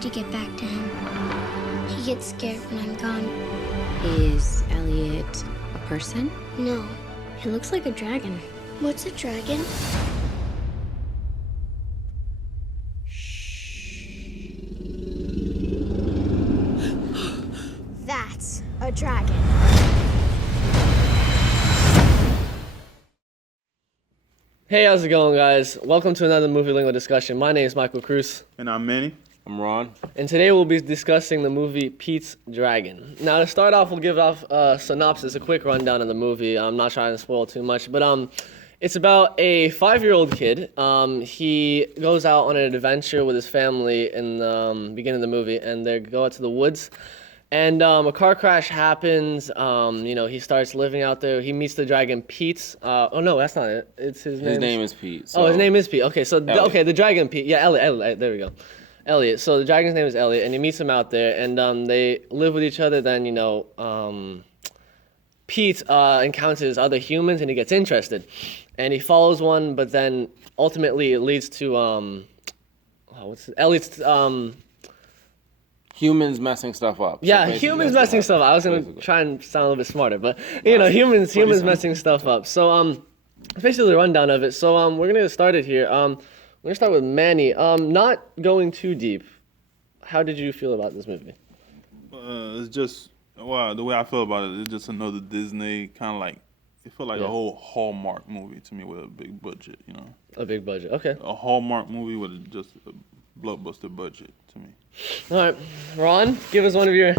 to get back to him. He gets scared when I'm gone. Is Elliot a person? No, he looks like a dragon. What's a dragon? That's a dragon. Hey, how's it going, guys? Welcome to another Movie Lingo discussion. My name is Michael Cruz. And I'm Manny. I'm Ron. And today we'll be discussing the movie Pete's Dragon. Now, to start off, we'll give off a synopsis, a quick rundown of the movie. I'm not trying to spoil too much, but it's about a 5-year-old kid. He goes out on an adventure with his family in the beginning of the movie, and they go out to the woods. And a car crash happens. He starts living out there. He meets the dragon Pete. Oh no, that's not it. It's his name. His name is Pete. Oh, his name is Pete. Okay, so the dragon Pete. Yeah, Elliot. There we go. Elliot. So the dragon's name is Elliot, and he meets him out there, and they live with each other. Then Pete encounters other humans, and he gets interested, and he follows one. But then ultimately, it leads to Elliot's. Humans messing stuff up. Yeah, humans messing stuff up. I was going to try and sound a little bit smarter, but, humans messing stuff up. So, that's basically the rundown of it. So, we're going to get started here. We're going to start with Manny. Not going too deep, how did you feel about this movie? It's just, the way I feel about it, it's just another Disney kind of like, it felt like a whole Hallmark movie to me with a big budget, A big budget, okay. A Hallmark movie with just a blockbuster budget to me. All right, Ron, give us one of your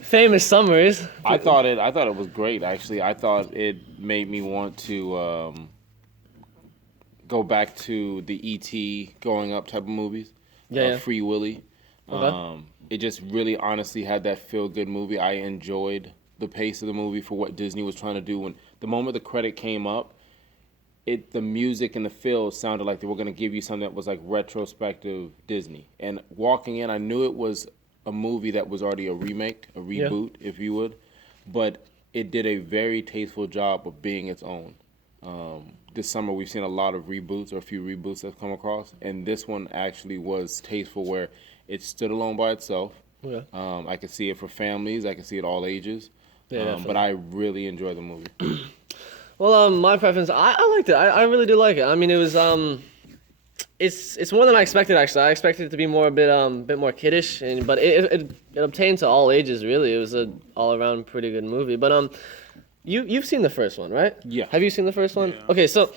famous summaries. I thought it was great. Actually, I thought it made me want to go back to the E.T. going up type of movies. Free Willy. Okay. It just really, honestly, had that feel-good movie. I enjoyed the pace of the movie for what Disney was trying to do. When the moment the credit came up, the music and the feel sounded like they were going to give you something that was like retrospective Disney. And walking in, I knew it was a movie that was already a remake, a reboot, if you would. But it did a very tasteful job of being its own. This summer, we've seen a lot of reboots, or a few reboots that have come across. And this one actually was tasteful, where it stood alone by itself. Yeah. I could see it for families. I could see it all ages. Yeah, but I really enjoyed the movie. Well, my preference, I liked it. I really do like it. I mean, it was it's more than I expected. Actually, I expected it to be a bit more kiddish, but it obtained to all ages. Really, it was a all around pretty good movie. But you've seen the first one, right? Yeah. Have you seen the first one? Yeah. Okay, so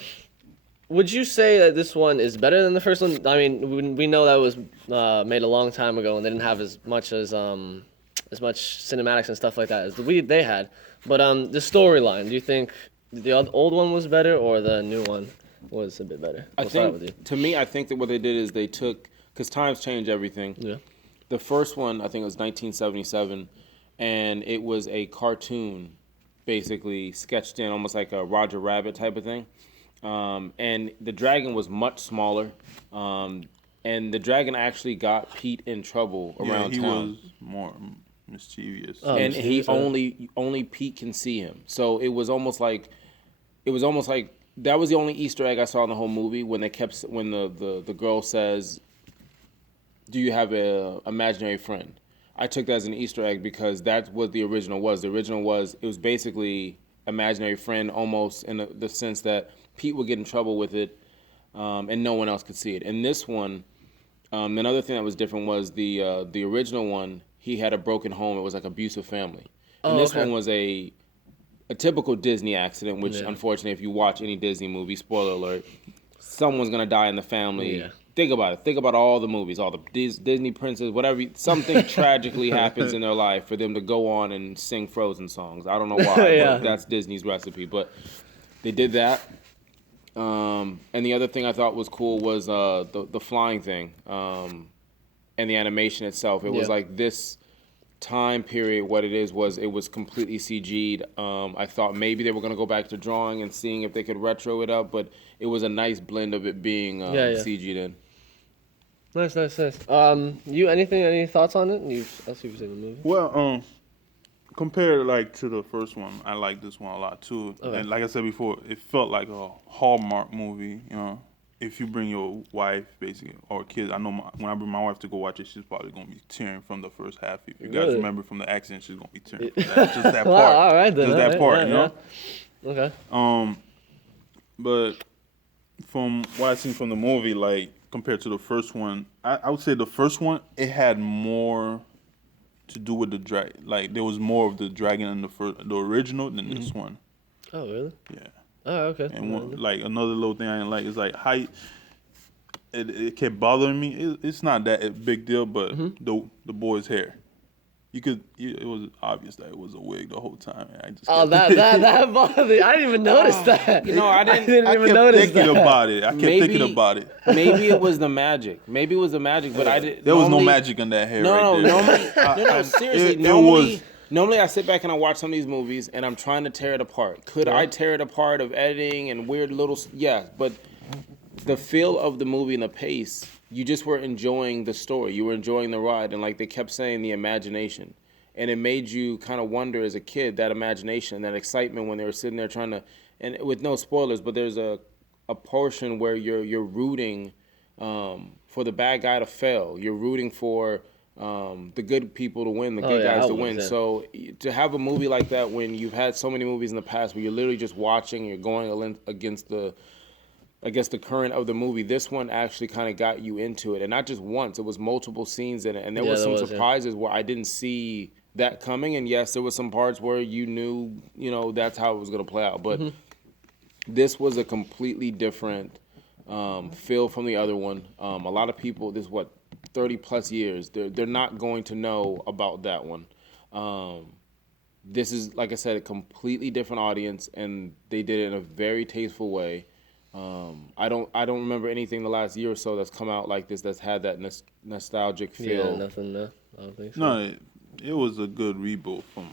would you say that this one is better than the first one? I mean, we know that was made a long time ago, and they didn't have as much cinematics and stuff like that as they had. But the storyline, do you think the old one was better, or the new one was a bit better? I think that what they did is they took, because times change everything. Yeah. The first one, I think it was 1977, and it was a cartoon, basically sketched in, almost like a Roger Rabbit type of thing. And the dragon was much smaller, and the dragon actually got Pete in trouble around he town. was more mischievous. And he only Pete can see him. So it was almost like that was the only Easter egg I saw in the whole movie, when the girl says, "Do you have a imaginary friend?" I took that as an Easter egg because that's what the original was. The original was, it was basically imaginary friend, almost in the sense that Pete would get in trouble with it, and no one else could see it. And this one, another thing that was different was the original one. He had a broken home. It was like abusive family. And this one was a typical Disney accident, which unfortunately, if you watch any Disney movie, spoiler alert, someone's going to die in the family. Yeah. Think about it. Think about all the movies, all the Disney princess, whatever. Something tragically happens in their life for them to go on and sing Frozen songs. I don't know why, but that's Disney's recipe. But they did that. And the other thing I thought was cool was the flying thing. And the animation itself. It was like this time period, what it was completely CG'd. I thought maybe they were going to go back to drawing and seeing if they could retro it up, but it was a nice blend of it being CG'd in. Nice. Any thoughts on it? I'll see if you've seen the movie. Well, compared to the first one, I like this one a lot too. Okay. And like I said before, it felt like a Hallmark movie, if you bring your wife, basically, or kids, I know when I bring my wife to go watch it, she's probably gonna be tearing from the first half. If you guys Really? remember from the accident, she's gonna be tearing. From that, just that part. Wow, all right then. Just that part, you know. Okay. But from what I seen from the movie, like compared to the first one, I would say the first one it had more to do with the drag. Like there was more of the dragon in the original than this one. Oh really? Yeah. Oh okay. And like another little thing I didn't like is like how it kept bothering me. It's not that big deal, but the boy's hair. It was obvious that it was a wig the whole time. And I just that bothered me. I didn't even notice that. You know, I didn't even notice thinking that. about it. I kept thinking about it. Maybe it was the magic. But I did. There was no magic in that hair. No, right there. no, seriously. Normally I sit back and I watch some of these movies and I'm trying to tear it apart. Could I tear it apart of editing and weird little... Yeah, but the feel of the movie and the pace, you just were enjoying the story. You were enjoying the ride. And like they kept saying, the imagination. And it made you kind of wonder as a kid, that imagination, that excitement when they were sitting there trying to... And with no spoilers, but there's a portion where you're rooting for the bad guy to fail. You're rooting for... the good people to win, the good guys to win. So to have a movie like that when you've had so many movies in the past where you're literally just watching, you're going against the current of the movie, this one actually kind of got you into it. And not just once, it was multiple scenes in it. And there were some surprises where I didn't see that coming. And yes, there were some parts where you knew, that's how it was going to play out. But this was a completely different feel from the other one. A lot of people, 30 plus years, they're not going to know about that one. This is, like I said, a completely different audience, and they did it in a very tasteful way. I don't remember anything the last year or so that's come out like this that's had that nostalgic feel. Yeah, nothing. No, I don't think so. No, it was a good reboot from.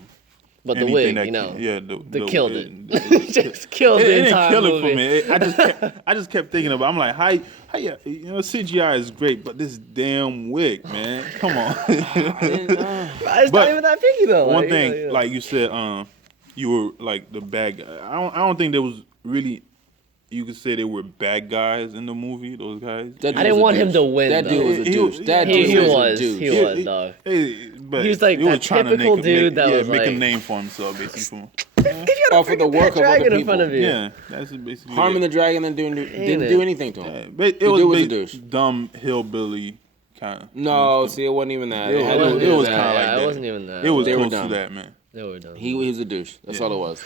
But the wig, the killed it. Just killed the entire movie. It didn't kill it for me. I just kept thinking about. I'm like, how CGI is great, but this damn wig, man, come on. It's not even that picky though. One thing, like you said, you were like the bad guy. I don't think there was really. You could say they were bad guys in the movie. Those guys. I didn't want him to win. That dude was a douche. He was, dog. But he was like that typical dude that was make like a name for himself, basically. Off of the work of other dragon in people. front of you. Yeah, that's basically harming the dragon and didn't do anything to him. Yeah, but it was a douche. Dumb hillbilly kind of. No, see, it wasn't even that. It was kind of like that. It wasn't even that. It was They were close dumb. to that, man. They were dumb. He was a douche. That's all it was.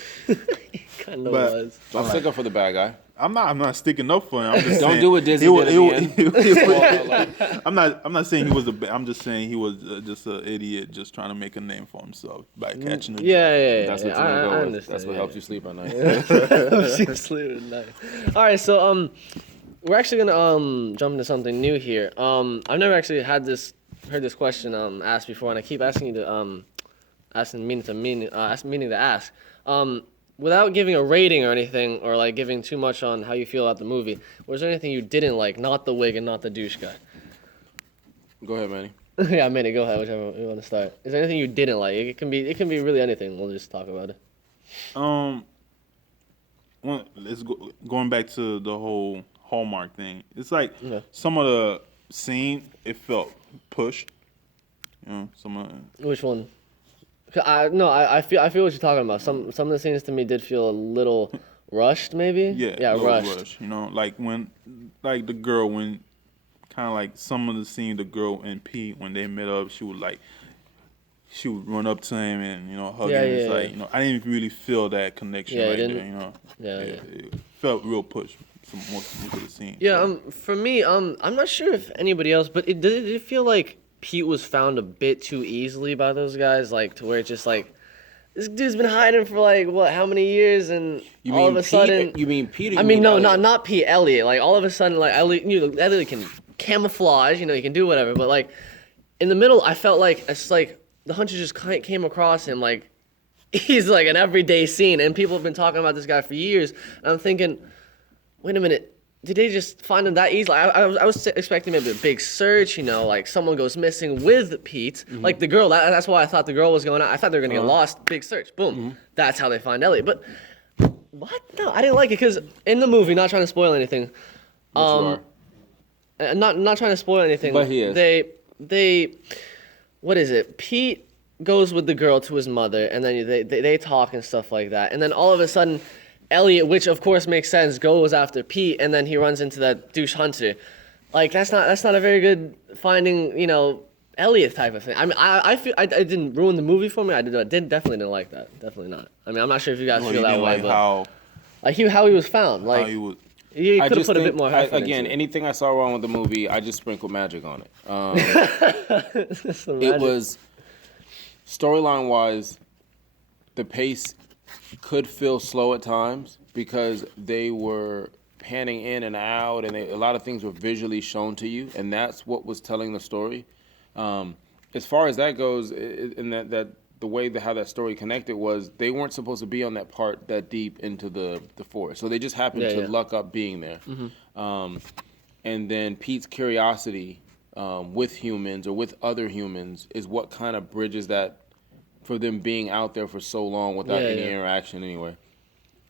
Kind of But- was. I'm sick up for the bad guy. I'm not sticking up for him. I'm just Don't saying, do what Disney did at the end. I'm not saying he was I'm just saying he was just an idiot, just trying to make a name for himself by catching the. Yeah. That's what I you're gonna go with. understand. That's what helps you sleep at night. Helps you sleep at night. All right, so we're actually gonna jump into something new here. I've never actually heard this question asked before, and I keep asking you to meaning to ask. Without giving a rating or anything, or like giving too much on how you feel about the movie, was there anything you didn't like? Not the wig and not the douche guy. Go ahead, Manny. Yeah, Manny, go ahead. Whichever you want to start. Is there anything you didn't like? It can be really anything. We'll just talk about it. Let's go going back to the whole Hallmark thing. It's like some of the scene it felt pushed. Some of Which one? I feel what you're talking about. Some of the scenes to me did feel a little rushed, maybe. Yeah, rushed. Rush, like when, like the girl when, kind of like some of the scene, the girl and Pete when they met up, she would run up to him and hug him. It's like I didn't really feel that connection right there. It felt real pushed. Most of the scene. Yeah. For me, I'm not sure if anybody else, but did it feel like Pete was found a bit too easily by those guys, like to where it's just like this dude's been hiding for like how many years, and all of a sudden you mean Peter? I mean no, not Pete, Elliot. Like all of a sudden, like Elliot can camouflage, he can do whatever. But like in the middle, I felt like it's like the hunter just came across him like he's like an everyday scene, and people have been talking about this guy for years. And I'm thinking, wait a minute. Did they just find him that easily? I was expecting maybe a big search, like someone goes missing with Pete. Like the girl, that's why I thought the girl was going out. I thought they were going to get lost, big search, boom. That's how they find Elliot. But what? No, I didn't like it because in the movie, not trying to spoil anything, Which you are. Not trying to spoil anything. But he is. They what is it? Pete goes with the girl to his mother, and then they talk and stuff like that. And then all of a sudden, Elliot, which of course makes sense, goes after Pete, and then he runs into that douche Hunter. Like that's not a very good finding, Elliot type of thing. I mean, I feel I didn't ruin the movie for me. Definitely didn't like that. Definitely not. I mean, I'm not sure if you guys feel that way, like but how how he was found. Like how he was. you I could have just put a think, bit more effort again, into it. anything I saw wrong with the movie, I just sprinkled magic on it. It's the It magic. was, storyline wise, the pace could feel slow at times because they were panning in and out, and a lot of things were visually shown to you, and that's what was telling the story. As far as that goes, in that the way how that story connected was they weren't supposed to be on that part that deep into the forest, so they just happened to luck up being there. And then Pete's curiosity with humans or with other humans is what kind of bridges that for them being out there for so long without any interaction anyway.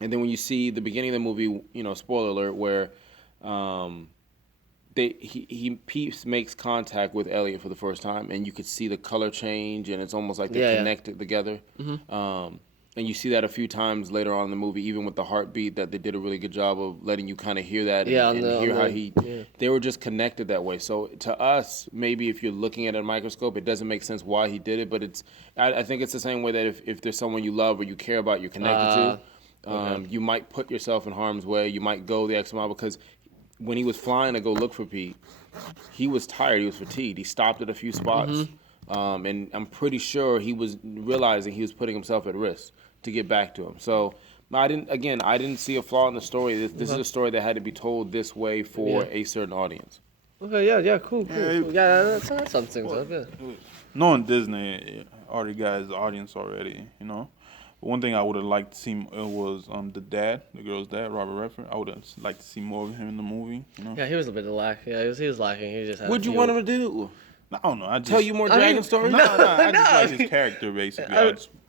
And then when you see the beginning of the movie, spoiler alert, where Pete makes contact with Elliot for the first time, and you could see the color change, and it's almost like they're connected together. And you see that a few times later on in the movie, even with the heartbeat, that they did a really good job of letting you kind of hear that and hear how they were just connected that way. So to us, maybe if you're looking at a microscope, it doesn't make sense why he did it, but I think it's the same way that if there's someone you love or you care about, you're connected to, you might put yourself in harm's way, you might go the extra mile, because when he was flying to go look for Pete, he was tired, he was fatigued. He stopped at a few spots, and I'm pretty sure he was realizing he was putting himself at risk to get back to him. So I didn't see a flaw in the story. This is a story that had to be told this way for a certain audience. Okay, yeah, cool. Yeah, that's something. Okay. Knowing Disney already got his audience already, One thing I would have liked to see was the girl's dad, Robert Redford. I would have liked to see more of him in the movie. Yeah, he was a bit lacking. Yeah, he was lacking. He just had What'd you want him to do? I don't know. Tell you more dragon stories? No, I just like his character basically.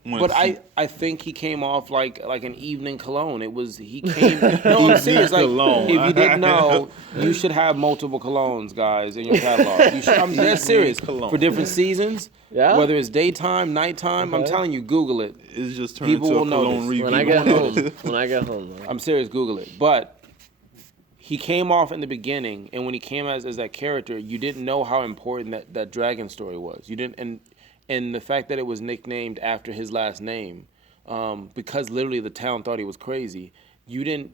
I think he came off like an evening cologne. He came. No, I'm serious. Like, cologne. If you didn't know, you should have multiple colognes, guys, in your catalog. I'm dead serious. Cologne. For different seasons, whether it's daytime, nighttime. I'm telling you, Google it. It's just turned People into a will cologne notice. review. When I get home. I'm serious. Google it. But he came off in the beginning, and when he came as that character, you didn't know how important that dragon story was. You didn't, and the fact that it was nicknamed after his last name, because literally the town thought he was crazy. You didn't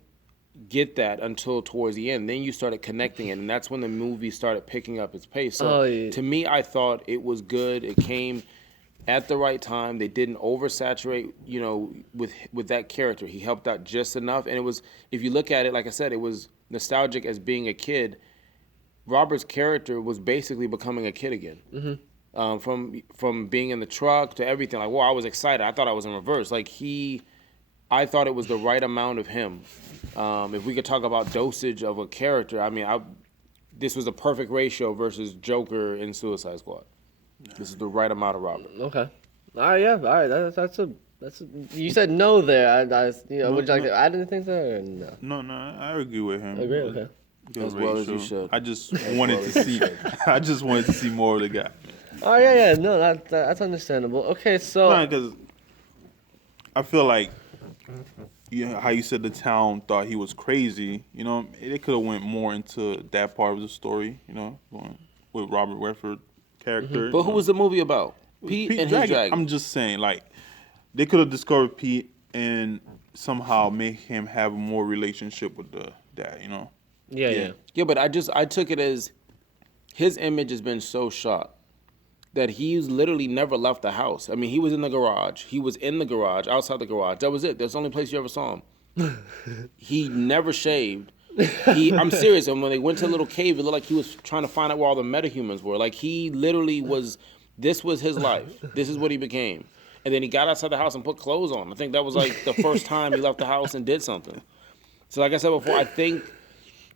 get that until towards the end. Then you started connecting it, and that's when the movie started picking up its pace. So to me, I thought it was good. It came at the right time. They didn't oversaturate, with that character. He helped out just enough, and it was, if you look at it, like I said, it was nostalgic as being a kid. Robert's character was basically becoming a kid again. From being in the truck to everything. Like, I was excited. I thought I was in reverse. Like, I thought it was the right amount of him. If we could talk about dosage of a character, I mean, this was a perfect ratio versus Joker in Suicide Squad. This is the right amount of Robert. Okay. All right, yeah. All right, that's a. You said no there. Would you like to add anything there? Or no? No, I agree with him. Agree. Okay. Good As well as ratio. you should. I just wanted to see. I just wanted to see more of the guy. Oh yeah. No, that's understandable. Okay, so. Because I feel like, how you said the town thought he was crazy. They could have went more into that part of the story. Going with Robert Redford character. But who was the movie about? Pete and his dragon. I'm just saying, like, they could have discovered Pete and somehow make him have a more relationship with the dad. Yeah, but I took it as his image has been so shot that he's literally never left the house. I mean, he was in the garage. He was in the garage, outside the garage. That was it. That's the only place you ever saw him. He never shaved. I'm serious. And when they went to a little cave, it looked like he was trying to find out where all the metahumans were. Like, he literally this was his life. This is what he became. And then he got outside the house and put clothes on. I think that was like the first time he left the house and did something. So like I said before, I think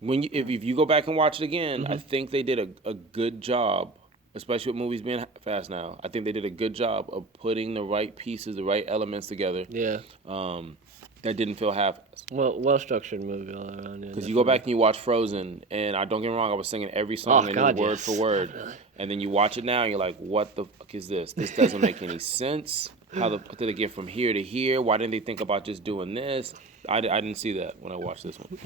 if you go back and watch it again, I think they did a good job, especially with movies being fast now. I think they did a good job of putting the right pieces, the right elements together. Yeah. that didn't feel half. Well structured movie all around. Yeah, because you go back and you watch Frozen, and I don't get me wrong, I was singing every song word for word, and then you watch it now and you're like, what the fuck is this? This doesn't make any sense. How did they get from here to here? Why didn't they think about just doing this? I didn't see that when I watched this one.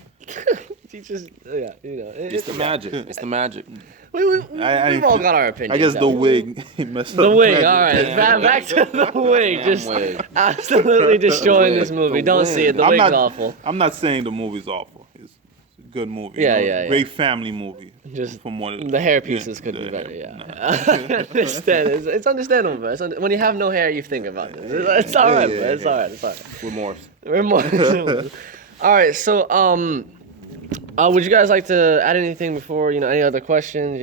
You just, yeah, you know. It's the magic. It's the magic. We've all got our opinions. I guess the wig messed up. The wig, all right. Back to the wig. Just absolutely destroying this movie. Don't see it. The wig's awful. I'm not saying the movie's awful. It's a good movie. Yeah. Great family movie. Just from what the hair pieces could be better. Yeah. I understand. It's understandable, bro. When you have no hair, you think about it. It's all right, bro. It's all right. It's all right. Remorse. All right. So, would you guys like to add anything before, any other questions?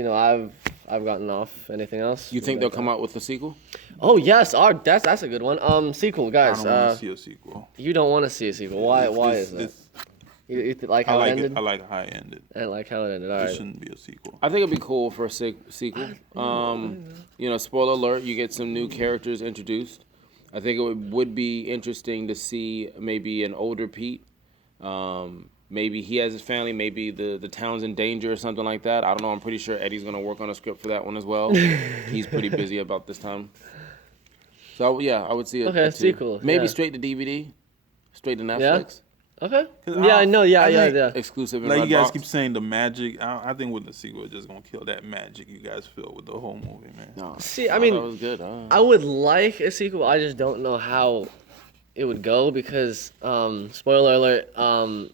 I've gotten off. Anything else? You think they'll come out with a sequel? Oh yes, that's a good one. Sequel, guys. I don't want to see a sequel. You don't want to see a sequel. Why is that? You like how it ended? I like how it ended. I like how it ended. All right. It shouldn't be a sequel. I think it'd be cool for a sequel. Spoiler alert, you get some new characters introduced. I think it would be interesting to see maybe an older Pete. Maybe he has his family. Maybe the town's in danger or something like that. I don't know. I'm pretty sure Eddie's going to work on a script for that one as well. He's pretty busy about this time. So, I would see it. Okay, sequel. Maybe straight to DVD, straight to Netflix. Yeah? Okay. Yeah, I know. Yeah. Exclusive in like Redbox. you guys keep saying the magic. I think with the sequel, it's just going to kill that magic you guys feel with the whole movie, man. No. See, I mean, that was good. I would like a sequel. I just don't know how it would go because, spoiler alert,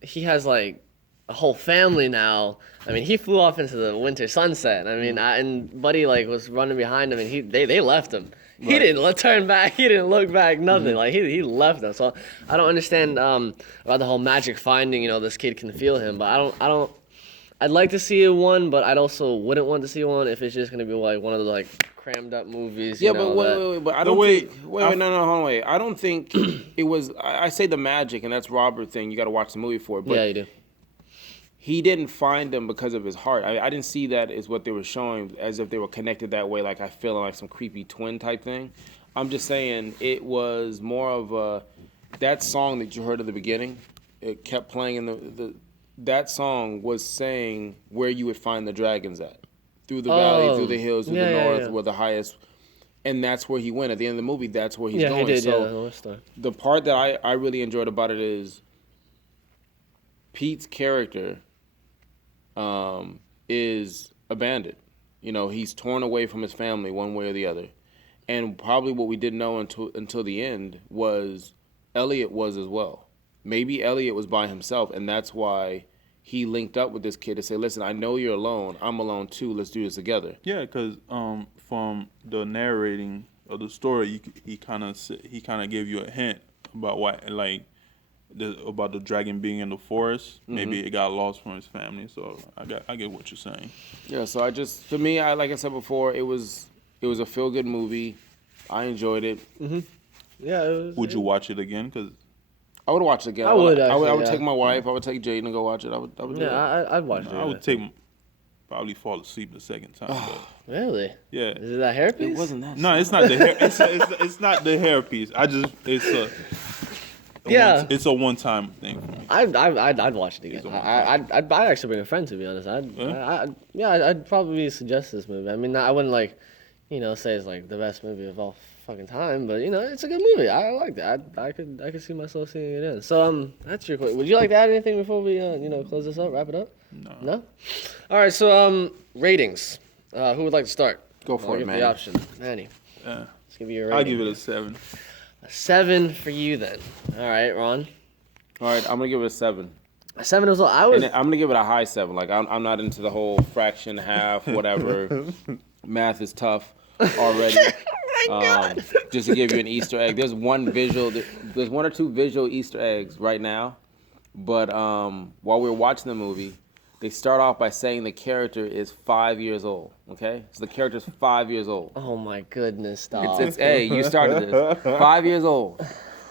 he has like a whole family now. I mean, he flew off into the winter sunset. I mean, and Buddy like was running behind him, and they left him. He didn't turn back. He didn't look back. Nothing. Like he left them. So I don't understand about the whole magic finding. This kid can feel him, but I don't. I'd like to see one, but I'd also wouldn't want to see one if it's just gonna be like one of the like crammed up movies. Yeah, but wait, but I don't think. Wait, no, hold on, wait. I don't think it was. I say the magic, and that's Robert thing. You got to watch the movie for it. But yeah, you do. He didn't find them because of his heart. I didn't see that as what they were showing, as if they were connected that way, like I feel like some creepy twin type thing. I'm just saying it was more of that song that you heard at the beginning. It kept playing in that song was saying where you would find the dragons at. Through the valley, through the hills, through the north, where the highest. And that's where he went. At the end of the movie, that's where he's going. He did, so the part that I really enjoyed about it is Pete's character is abandoned. He's torn away from his family one way or the other. And probably what we didn't know until the end was Elliot was as well. Maybe Elliot was by himself, and that's why he linked up with this kid to say, listen, I know you're alone. I'm alone too. Let's do this together. Yeah, because from the narrating of the story, he kind of gave you a hint about about the dragon being in the forest. Mm-hmm. Maybe it got lost from his family. So I get what you're saying. Yeah. So to me, like I said before, it was a feel good movie. I enjoyed it. Mm-hmm. Yeah. Would you watch it again? Because I would watch it again. I would. I would take my wife. I would take Jaden to go watch it. I would. Do it. I'd watch it. I would probably fall asleep the second time. But really? Yeah. Is it that hairpiece? It wasn't that. No, it's not the hair. It's not the hairpiece. It's a one-time thing for me. I'd watch it again. I'd actually bring a friend, to be honest. I'd probably suggest this movie. I mean, I wouldn't say it's like the best movie of all fucking time, but it's a good movie. I like that. I could see myself seeing it in. So that's your question. Would you like to add anything before we close this up, wrap it up? No. All right. So ratings. Who would like to start? Go for it, Manny. The option, Manny. Let's give you a rating. I'll give it a 7. A 7 for you then. All right, Ron. All right, I'm gonna give it a 7. A 7 as well. I'm gonna give it a high 7. Like I'm not into the whole fraction, half, whatever. Math is tough already. My God. Just to give you an Easter egg, there's one or two visual Easter eggs right now. But while we were watching the movie, they start off by saying the character is 5 years old. Okay, so the character's 5 years old. Oh my goodness, stop. It's hey, you started this. 5 years old.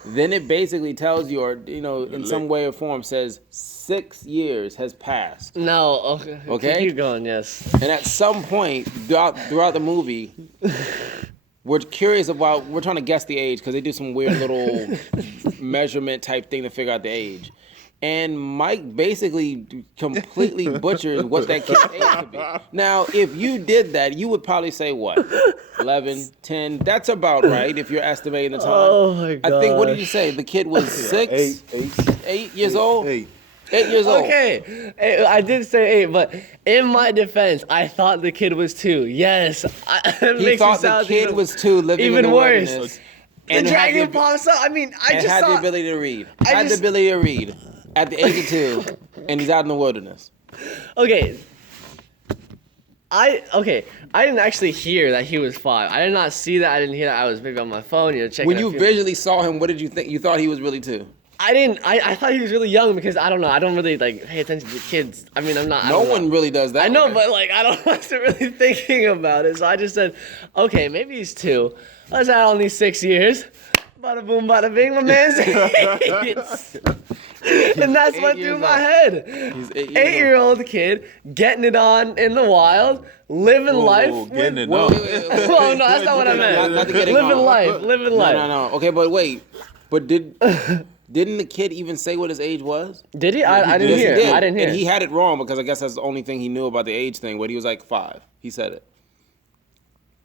Then it basically tells you, or in some way or form, says 6 years has passed. No, okay. Keep going, yes. And at some point throughout the movie, we're curious about. We're trying to guess the age because they do some weird little measurement type thing to figure out the age. And Mike basically completely butchers what that kid's age could be. Now, if you did that, you would probably say what? 11, 10? That's about right if you're estimating the time. Oh my god! I think. What did you say? The kid was 6, 8 years old. 8 years old. Okay, I did say 8, but in my defense, I thought the kid was 2. Yes, He thought the kid was 2, living in the worse. wilderness. The dragon pops up. I mean, I just had saw the ability to read. The ability to read at the age of 2, and he's out in the wilderness. Okay. I didn't actually hear that he was 5. I did not see that. I didn't hear that. I was maybe on my phone, checking. When you visually saw him, what did you think? You thought he was really 2? I didn't. I thought he was really young because I don't know. I don't really pay attention to kids. I mean, I'm not. No one really does that. I know, but I wasn't really thinking about it. So I just said, okay, maybe he's 2. Let's add on these 6 years. Bada boom, bada bing. My man's 8. And that's what through my head. He's 8-year-old kid getting it on in the wild, living life. Getting it Whoa, on. Oh no, that's not what I meant. Not to get it Living on. life. No. Okay, but wait. But didn't the kid even say what his age was? Did he? I didn't hear. He did. I didn't hear. And he had it wrong because I guess that's the only thing he knew about the age thing. But he was like 5. He said it.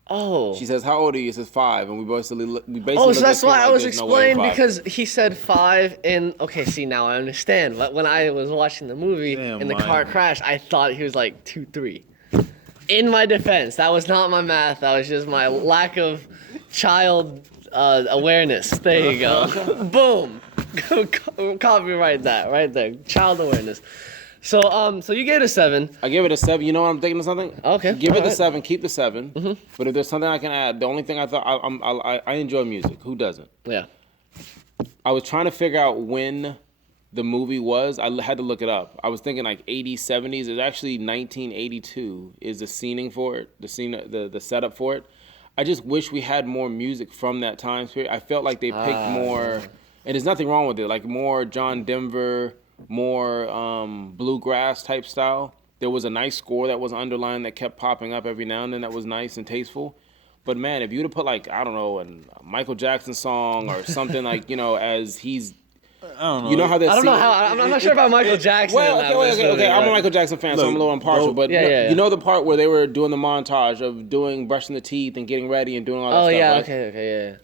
Oh. She says, "How old are you?" He says 5, and we basically. Oh, so that's why I was there's no way explaining 5. because he said 5 in. Okay, see now I understand. When I was watching the movie in the car crash, I thought he was like 2, 3. In my defense, that was not my math. That was just my lack of child awareness. There you go. Boom. Copyright that right there. Child awareness. So so you gave it a 7. I give it a 7. You know what I'm thinking of something? Okay. Give it a 7. Keep the 7. Mm-hmm. But if there's something I can add, the only thing I thought I enjoy music. Who doesn't? Yeah. I was trying to figure out when the movie was. I had to look it up. I was thinking like 80s, 70s. It's actually 1982 is the scening for it. The setup for it. I just wish we had more music from that time period. I felt like they picked more, and there's nothing wrong with it. Like more John Denver, more bluegrass type style. There was a nice score that was underlined that kept popping up every now and then that was nice and tasteful. But man, if you'd have put like, I don't know, a Michael Jackson song or something like, as he's, I don't know. you know how that. I don't know how. I'm not sure about Michael Jackson. Well, okay. I'm a Michael Jackson fan, so I'm a little impartial. But you know the part where they were doing the montage of brushing the teeth and getting ready and doing all that stuff. Oh yeah, right? okay, yeah.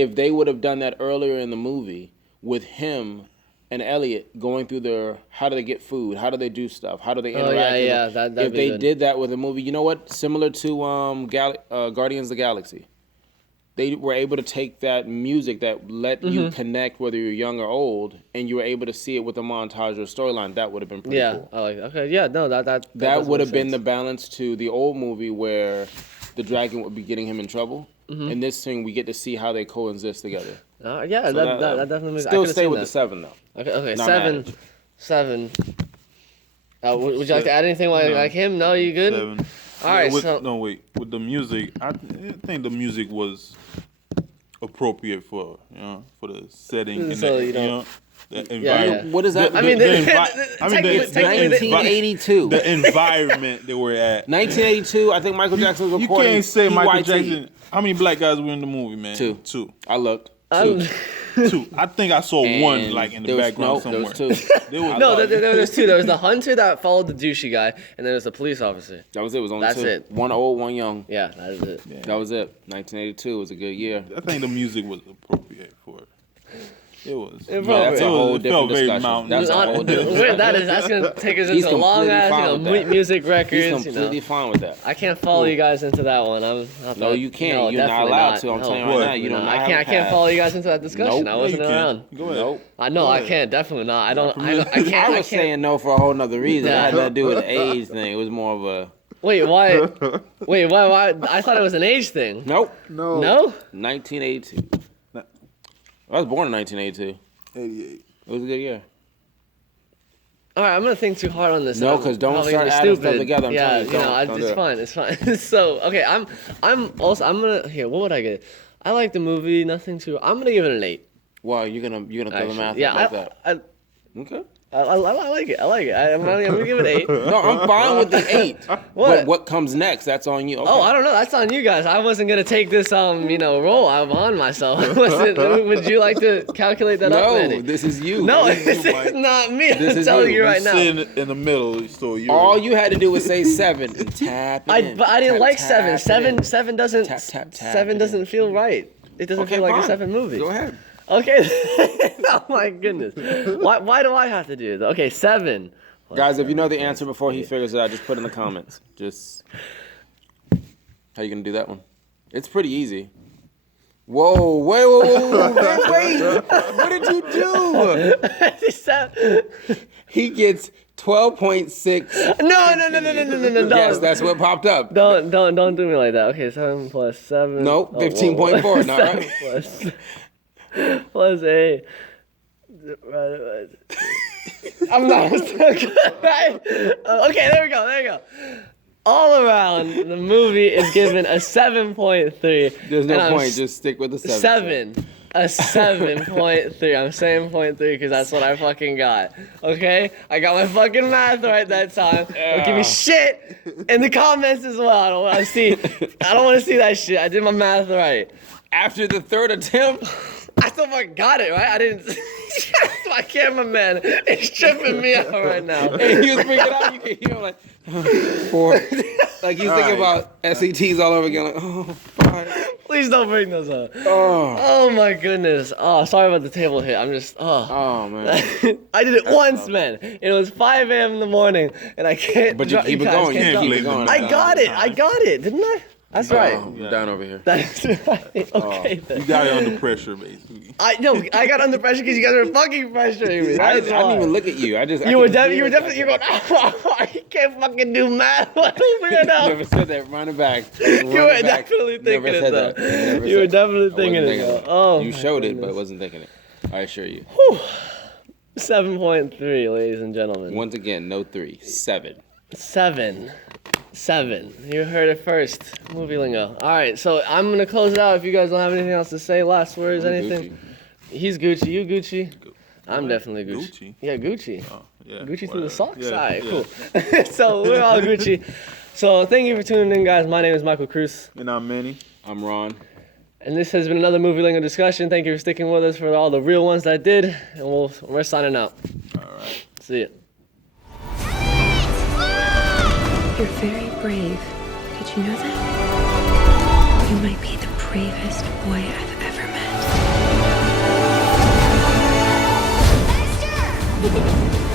If they would have done that earlier in the movie with him and Elliot going through how do they get food, how do they do stuff, how do they interact? Oh yeah. If they did that with a movie, you know what? Similar to Guardians of the Galaxy. They were able to take that music that let you connect whether you're young or old, and you were able to see it with a montage or a storyline. That would have been pretty cool. Yeah, okay, yeah, no, that would have been the balance to the old movie where the dragon would be getting him in trouble. In this thing, we get to see how they coexist together. Yeah, so that definitely makes. Still stay with the 7 though. Okay, Not 7. Would you like to add anything like him? No, you good? 7. All right. With the music, I think the music was appropriate for the setting and So, the environment. What does that mean? I mean, It's 1982. The environment that we're at. 1982. I think Michael Jackson was You recording. can't say Michael PYT. Jackson. How many black guys were in the movie, man? 2. I looked. 2. I think I saw one in the background somewhere. There was 2. There was 2. There was the hunter that followed the douchey guy, and then there was the police officer. That was it. It was only That's 2. it. One old, one young. Yeah, that is it. Yeah. That was it. 1982 was a good year. I think the music was appropriate for it. It was. That's a whole It different felt very discussion. mountainous. That's a whole different Where that's gonna take us He's into a long completely ass, fine with that. music He's records. completely fine with that. I can't follow you guys into that one. I'm not No, you can't. No, You're not definitely allowed not. to. I'm No. telling you right now. You don't. I can't follow you guys into that discussion. Nope. I wasn't around. Go ahead. Nope. I know. I can't. Definitely not. I don't. I can't. I I was can't. saying no for a whole nother reason. Yeah. It had nothing to do with the age thing. It was more of a Wait, why? Why? I thought it was an age thing. nope. No? 1982. I was born in 1982. 88. It was a good year. All right, I'm gonna think too hard on this. No, I'm 'cause don't probably start gonna be adding stupid. stuff together. I'm yeah, telling you, don't do it. it's fine. So, okay, I'm gonna here. What would I get? I like the movie. Nothing too. I'm gonna give it an 8. Wow, you're gonna throw the math yeah, like that. I Okay. I like it. I like it. I'm gonna give it 8. No, I'm fine with the 8. What? But what comes next? That's on you. Okay. Oh, I don't know. That's on you guys. I wasn't gonna take this role. I'm on myself. Would you like to calculate that up, Manny? No, this is you. No, This is this you, is Mike. not me. This I'm is telling you. you right now. Sitting in the middle, so you. All you had to do was say 7 and tap it in. But I didn't Tap, like tap 7. it 7 in. 7 doesn't. Tap, tap, tap 7 it doesn't in. feel right. It doesn't feel like a fine. 7 movie. Go ahead. Okay. Oh my goodness. Why do I have to do this? Okay, 7. Guys, if you know the answer before he figures it out, just put it in the comments. Just how you gonna do that one? It's pretty easy. Whoa, wait. What did you do? 7. He gets 12.6. No. Yes, that's what popped up. Don't do me like that. Okay, 7 plus 7. Nope, 15.4. Not right. Plus 8. I'm not right. Okay, there we go. All around, the movie is given a 7.3. There's no and point. Just stick with the 7. 7. A 7.3. I'm saying 0.3 because that's what I fucking got. Okay? I got my fucking math right that time. Don't give me shit in the comments as well. I don't want to see that shit. I did my math right. After the 3rd attempt, I still fucking got it, right? I didn't. My cameraman is tripping me out right now. and he was freaking out. You can hear him like 4. Like he's thinking about SATs all over again. Like, oh, 5. Please don't bring those up. Oh, Oh my goodness. Oh, sorry about the table hit. I'm just. oh man. I did it once, man. It was 5 a.m. in the morning, and I can't. But you keep it guys going. You can't keep stop. it going. I got it, didn't I? That's right. I'm down over here. That's right. Okay. You Then. got it under pressure, basically. I got under pressure because you guys were fucking pressuring me. I That's didn't why. even look at you. You were definitely. You're going. Oh, you can't fucking do math. What a weirdo. Never said that. Run it back. You were definitely thinking it though. You were definitely thinking it though. Oh, you my showed it, goodness. but wasn't thinking it. I assure you. 7.3, ladies and gentlemen. Once again, no 3. 7. 7. You heard it first. Movie lingo. All right, so I'm gonna close it out. If you guys don't have anything else to say, last words, anything. Gucci. He's Gucci. You Gucci. I'm definitely Gucci. Gucci? Yeah, Gucci. Oh, yeah, Gucci through the whatever. socks. Yeah, All right, yeah. cool. So we're all Gucci. So thank you for tuning in, guys. My name is Michael Cruz, And I'm Manny. I'm Ron. and this has been another movie lingo discussion. Thank you for sticking with us for all the real ones that did, and we're signing out. All right. See ya. You're very brave. Did you know that? You might be the bravest boy I've ever met. Esther!